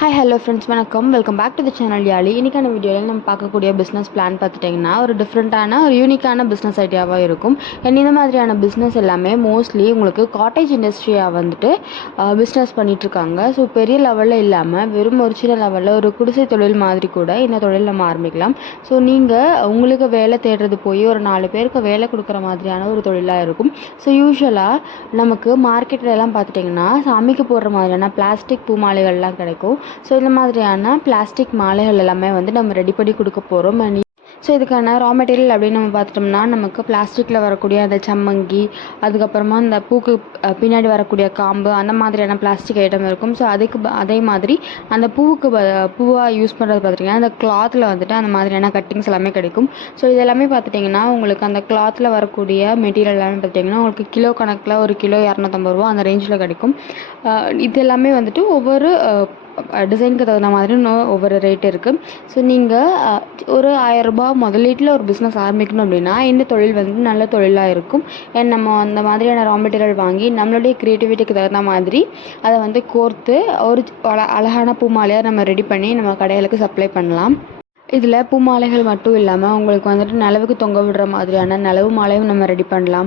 Hi hello friends, வணக்கம். Welcome back to the channel Yazhi. இன்றைக்கான வீடியோவில் நம்ம பார்க்கக்கூடிய பிஸ்னஸ் பிளான் பார்த்துட்டிங்கன்னா ஒரு டிஃப்ரெண்ட்டான ஒரு யூனிக்கான பிஸ்னஸ் ஐடியாவாக இருக்கும். இந்த மாதிரியான பிஸ்னஸ் எல்லாமே மோஸ்ட்லி உங்களுக்கு காட்டேஜ் இண்டஸ்ட்ரியாக வந்துட்டு பிஸ்னஸ் பண்ணிகிட்ருக்காங்க. ஸோ பெரிய லெவலில் இல்லாமல் வெறும் ஒரு சின்ன லெவலில் ஒரு குடிசை தொழில் மாதிரி கூட இந்த தொழில் நம்ம ஆரம்பிக்கலாம். ஸோ நீங்கள் உங்களுக்கு வேலை தேடுறது போய் ஒரு 4 பேருக்கு வேலை கொடுக்குற மாதிரியான ஒரு தொழிலாக இருக்கும். ஸோ யூஸ்வலாக நமக்கு மார்க்கெட்டில் எல்லாம் பார்த்துட்டிங்கன்னா சாமிக்கு போடுற மாதிரியான பிளாஸ்டிக் பூ மாலைகள்லாம் கிடைக்கும். ஸோ இந்த மாதிரியான பிளாஸ்டிக் மாலைகள் எல்லாமே வந்து நம்ம ரெடி பண்ணி கொடுக்க போகிறோம். ஸோ இதுக்கான ரா மெட்டீரியல் அப்படின்னு நம்ம பார்த்துட்டோம்னா நமக்கு பிளாஸ்டிக்கில் வரக்கூடிய அந்த சம்மங்கி, அதுக்கப்புறமா இந்த பூக்கு பின்னாடி வரக்கூடிய காம்பு, அந்த மாதிரியான பிளாஸ்டிக் ஐட்டம் இருக்கும். ஸோ அதே மாதிரி அந்த பூவாக யூஸ் பண்ணுறது பார்த்துட்டிங்கன்னா அந்த கிளாத்தில் வந்துட்டு அந்த மாதிரியான கட்டிங்ஸ் எல்லாமே கிடைக்கும். ஸோ இதெல்லாமே பார்த்துட்டிங்கன்னா உங்களுக்கு அந்த கிளாத்தில் வரக்கூடிய மெட்டீரியல் எல்லாமே பார்த்திங்கன்னா உங்களுக்கு கிலோ கணக்கில் ஒரு கிலோ 250 ரூபா அந்த ரேஞ்சில் கிடைக்கும். இது எல்லாமே வந்துட்டு ஒவ்வொரு டிசைனுக்கு தகுந்த மாதிரி ஒவ்வொரு ரேட் இருக்குது. ஸோ நீங்கள் ஒரு 1000 ரூபாய் முதலீட்டில் ஒரு பிஸ்னஸ் ஆரம்பிக்கணும் அப்படின்னா இந்த தொழில் வந்து நல்ல தொழிலாக இருக்கும். நம்ம அந்த மாதிரியான ரா மெட்டீரியல் வாங்கி நம்மளுடைய க்ரியேட்டிவிட்டிக்கு தகுந்த மாதிரி அதை வந்து கோர்த்து ஒரு அழகான பூ மாலையாக நம்ம ரெடி பண்ணி நம்ம கடைகளுக்கு சப்ளை பண்ணலாம். இதில் பூ மாலைகள் மட்டும் இல்லாமல் உங்களுக்கு வந்துட்டு நிலவுக்கு தொங்க விடுற மாதிரியான நிலவு மாலையும் நம்ம ரெடி பண்ணலாம்.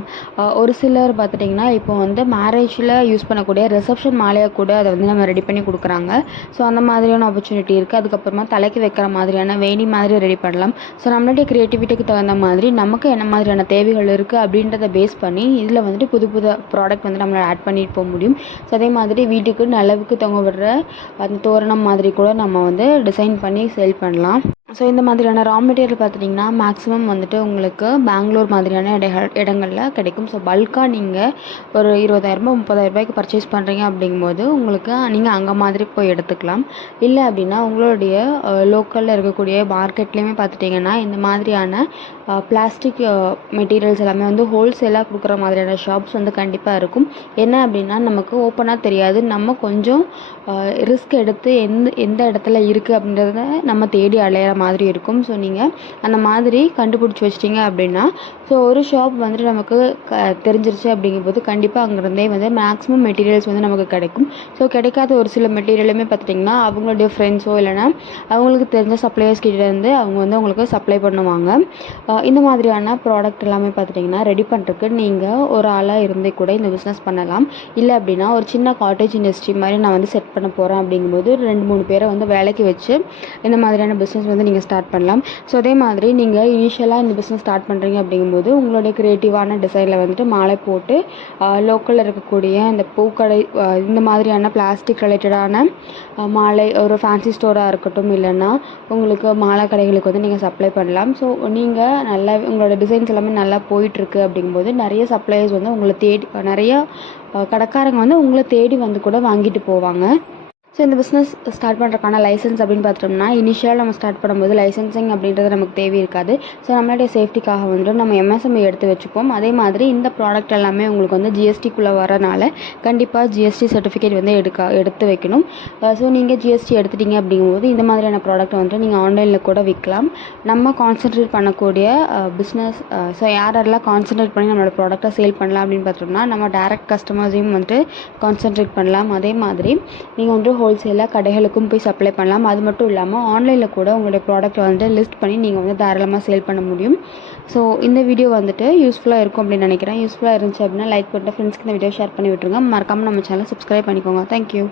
ஒரு சிலர் பார்த்துட்டிங்கன்னா இப்போ வந்து மேரேஜில் யூஸ் பண்ணக்கூடிய ரிசப்ஷன் மாலையை கூட அதை வந்து நம்ம ரெடி பண்ணி கொடுக்குறாங்க. ஸோ அந்த மாதிரியான ஆப்பர்ச்சுனிட்டி இருக்குது. அதுக்கப்புறமா தலைக்கு வைக்கிற மாதிரியான வேணி மாதிரி ரெடி பண்ணலாம். ஸோ நம்மளுடைய க்ரியேட்டிவிட்டிக்கு தகுந்த மாதிரி நமக்கு என்ன மாதிரியான தேவைகள் இருக்குது அப்படின்றத பேஸ் பண்ணி இதில் வந்துட்டு புது ப்ராடக்ட் வந்து நம்மளை ஆட் பண்ணிட்டு போக முடியும். ஸோ அதே மாதிரி வீட்டுக்கு நிலவுக்கு தொங்க விடுற அந்த தோரணம் மாதிரி கூட நம்ம வந்து டிசைன் பண்ணி சேல் பண்ணலாம். ஸோ இந்த மாதிரியான ரா மெட்டீரியல் பார்த்துட்டிங்கன்னா மேக்ஸிமம் வந்துட்டு உங்களுக்கு பெங்களூர் மாதிரியான இடங்களில் கிடைக்கும். ஸோ பல்காக நீங்கள் ஒரு 20,000 30,000 ரூபாய்க்கு பர்ச்சேஸ் பண்ணுறீங்க அப்படிங்கும்போது உங்களுக்கு நீங்கள் அங்கே மாதிரி போய் எடுத்துக்கலாம். இல்லை அப்படின்னா உங்களுடைய லோக்கலில் இருக்கக்கூடிய மார்க்கெட்லேயுமே பார்த்துட்டிங்கன்னா இந்த மாதிரியான பிளாஸ்டிக் மெட்டீரியல்ஸ் எல்லாமே வந்து ஹோல்சேலாக கொடுக்குற மாதிரியான ஷாப்ஸ் வந்து கண்டிப்பாக இருக்கும். என்ன அப்படின்னா நமக்கு ஓப்பனாக தெரியாது, நம்ம கொஞ்சம் ரிஸ்க் எடுத்து எந்த இடத்துல இருக்குது அப்படின்றத நம்ம தேடி அலையிற மாதிரி இருக்கும். ஸோ நீங்கள் அந்த மாதிரி கண்டுபிடிச்சி வச்சிட்டிங்க அப்படின்னா ஸோ ஒரு ஷாப் வந்துட்டு நமக்கு தெரிஞ்சிருச்சு அப்படிங்கும்போது கண்டிப்பாக அங்கேருந்தே வந்து மேக்ஸிமம் மெட்டீரியல்ஸ் வந்து நமக்கு கிடைக்கும். ஸோ கிடைக்காத ஒரு சில மெட்டீரியலுமே பார்த்துட்டிங்கன்னா அவங்களுடைய ஃப்ரெண்ட்ஸோ இல்லைனா அவங்களுக்கு தெரிஞ்ச சப்ளையர்ஸ் கிட்டேருந்து அவங்க வந்து அவங்களுக்கு சப்ளை பண்ணுவாங்க. இந்த மாதிரியான ப்ராடக்ட் எல்லாமே பார்த்துட்டிங்கன்னா ரெடி பண்ணுறதுக்கு நீங்கள் ஒரு ஆளாக இருந்தே கூட இந்த பிஸ்னஸ் பண்ணலாம். இல்லை அப்படின்னா ஒரு சின்ன காட்டேஜ் இண்டஸ்ட்ரி மாதிரி நான் வந்து செட் பண்ண போகிறேன் அப்படிங்கும்போது 2-3 பேரை வந்து வேலைக்கு வச்சு இந்த மாதிரியான பிஸ்னஸ் வந்து நீங்கள் ஸ்டார்ட் பண்ணலாம். ஸோ அதே மாதிரி நீங்கள் இனிஷியலாக இந்த பிஸ்னஸ் ஸ்டார்ட் பண்ணுறீங்க அப்படிங்கும்போது உங்களுடைய க்ரியேட்டிவான டிசைனில் வந்துட்டு மாலை போட்டு லோக்கலில் இருக்கக்கூடிய இந்த பூக்கடை இந்த மாதிரியான பிளாஸ்டிக் ரிலேட்டடான மாலை ஒரு ஃபேன்சி ஸ்டோராக இருக்கட்டும் இல்லைன்னா உங்களுக்கு மாலை கடைகளுக்கு வந்து நீங்கள் சப்ளை பண்ணலாம். ஸோ நீங்கள் நல்லா உங்களோட டிசைன்ஸ் எல்லாமே நல்லா போயிட்டுருக்கு அப்படிங்கும்போது நிறைய சப்ளையர்ஸ் வந்து உங்களை தேடி நிறைய கடைக்காரங்க வந்து உங்களை தேடி வந்து கூட வாங்கிட்டு போவாங்க. ஸோ இந்த பிஸ்னஸ் ஸ்டார்ட் பண்ணுறதுக்கான லைசன்ஸ் அப்படின்னு பார்த்துட்டோம்னா இனிஷியலாக நம்ம ஸ்டார்ட் பண்ணும்போது லைசன்சிங் அப்படின்றது நமக்கு தேவை இருக்காது. ஸோ நம்மளுடைய சேஃப்டிக்காக வந்துட்டு நம்ம MSME எடுத்து வச்சுப்போம். அதே மாதிரி இந்த ப்ராடக்ட் எல்லாமே உங்களுக்கு வந்து GSTக்குள்ளே வரனால கண்டிப்பாக GST சர்டிஃபிகேட் வந்து எடுத்து வைக்கணும். ஸோ நீங்கள் GST எடுத்துட்டீங்க அப்படிங்கும்போது இந்த மாதிரியான ப்ராடக்ட் வந்துட்டு நீங்கள் ஆன்லைனில் கூட விற்கலாம். நம்ம கான்சென்ட்ரேட் பண்ணக்கூடிய பிஸ்னஸ் ஸோ யாரெல்லாம் கான்சென்ட்ரேட் பண்ணி நம்மளோட ப்ராடக்ட்டை சேல் பண்ணலாம் அப்படின்னு பார்த்தோம்னா நம்ம டேரக்ட் கஸ்டமர்ஸையும் வந்துட்டு கான்சென்ட்ரேட் பண்ணலாம். அதே மாதிரி நீங்கள் வந்து ஹோல்சேலாக கடைகளுக்கும் போய் சப்ளை பண்ணலாம். அது மட்டும் இல்லாமல் ஆன்லைனில் கூட உங்களுடைய ப்ராடக்ட்டை வந்து லிஸ்ட் பண்ணி நீங்கள் வந்து தாராளமாக சேல் பண்ண முடியும். ஸோ இந்த வீடியோ வந்துட்டு யூஸ்ஃபுல்லாக இருக்கும் அப்படின்னு நினைக்கிறேன். யூஸ்ஃபுல்லாக இருந்துச்சு அப்படின்னா லைக் பண்ணிட்டு ஃப்ரெண்ட்ஸ்க்கு இந்த வீடியோ ஷேர் பண்ணி விட்டுருங்க. மறக்காமல் நம்ம சேனலை சப்ஸ்கிரைப் பண்ணிக்கோங்க. தேங்க்யூ.